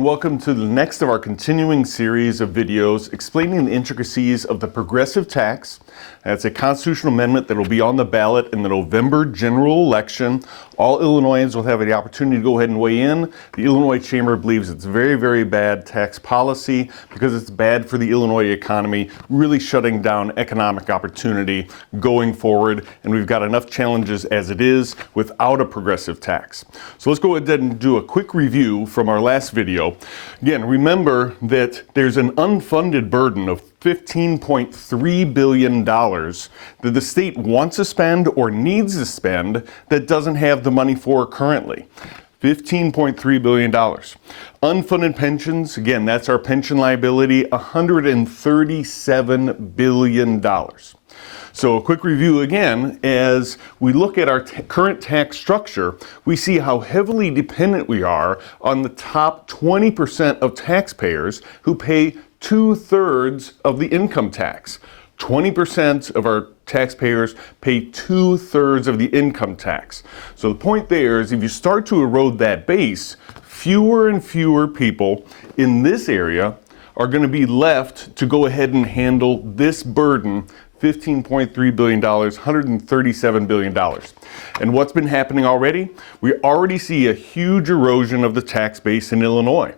and welcome to the next of our continuing series of videos explaining the intricacies of the progressive tax. That's a constitutional amendment that will be on the ballot in the November general election. All Illinoisans will have the opportunity to go ahead and weigh in. The Illinois Chamber believes it's very, very bad tax policy because it's bad for the Illinois economy, really shutting down economic opportunity going forward. And we've got enough challenges as it is without a progressive tax. So let's go ahead and do a quick review from our last video. Again, remember that there's an unfunded burden of $15.3 billion that the state wants to spend or needs to spend that doesn't have the money for currently. $15.3 billion. Unfunded pensions, again, that's our pension liability, $137 billion. So a quick review again, as we look at our current tax structure, we see how heavily dependent we are on the top 20% of taxpayers who pay 2/3 of the income tax. 20% of our taxpayers pay 2/3 of the income tax. So the point there is if you start to erode that base, fewer and fewer people in this area are going to be left to go ahead and handle this burden. $15.3 billion, $137 billion. And what's been happening already? We already see a huge erosion of the tax base in Illinois.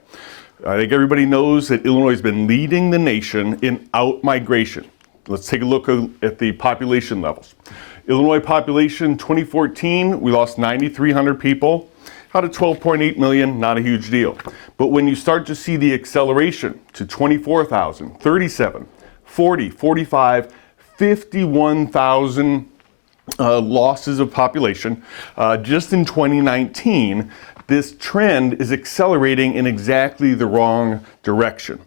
I think everybody knows that Illinois has been leading the nation in out-migration. Let's take a look at the population levels. Illinois population 2014, we lost 9,300 people. Out of 12.8 million, not a huge deal. But when you start to see the acceleration to 24,000, 37, 40, 45, 51,000 losses of population just in 2019, this trend is accelerating in exactly the wrong direction.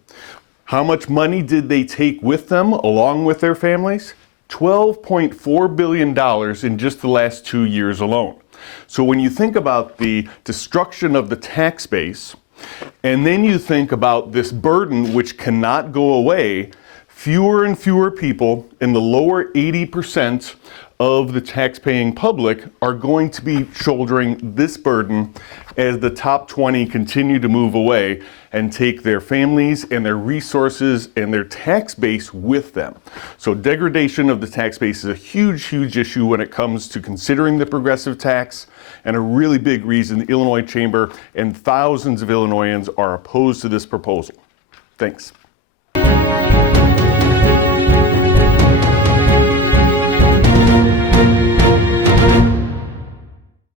How much money did they take with them along with their families? $12.4 billion in just the last 2 years alone. So when you think about the destruction of the tax base, and then you think about this burden which cannot go away, fewer and fewer people in the lower 80% of the tax-paying public are going to be shouldering this burden as the top 20 continue to move away and take their families and their resources and their tax base with them. So degradation of the tax base is a huge, huge issue when it comes to considering the progressive tax, and a really big reason the Illinois Chamber and thousands of Illinoisans are opposed to this proposal. Thanks.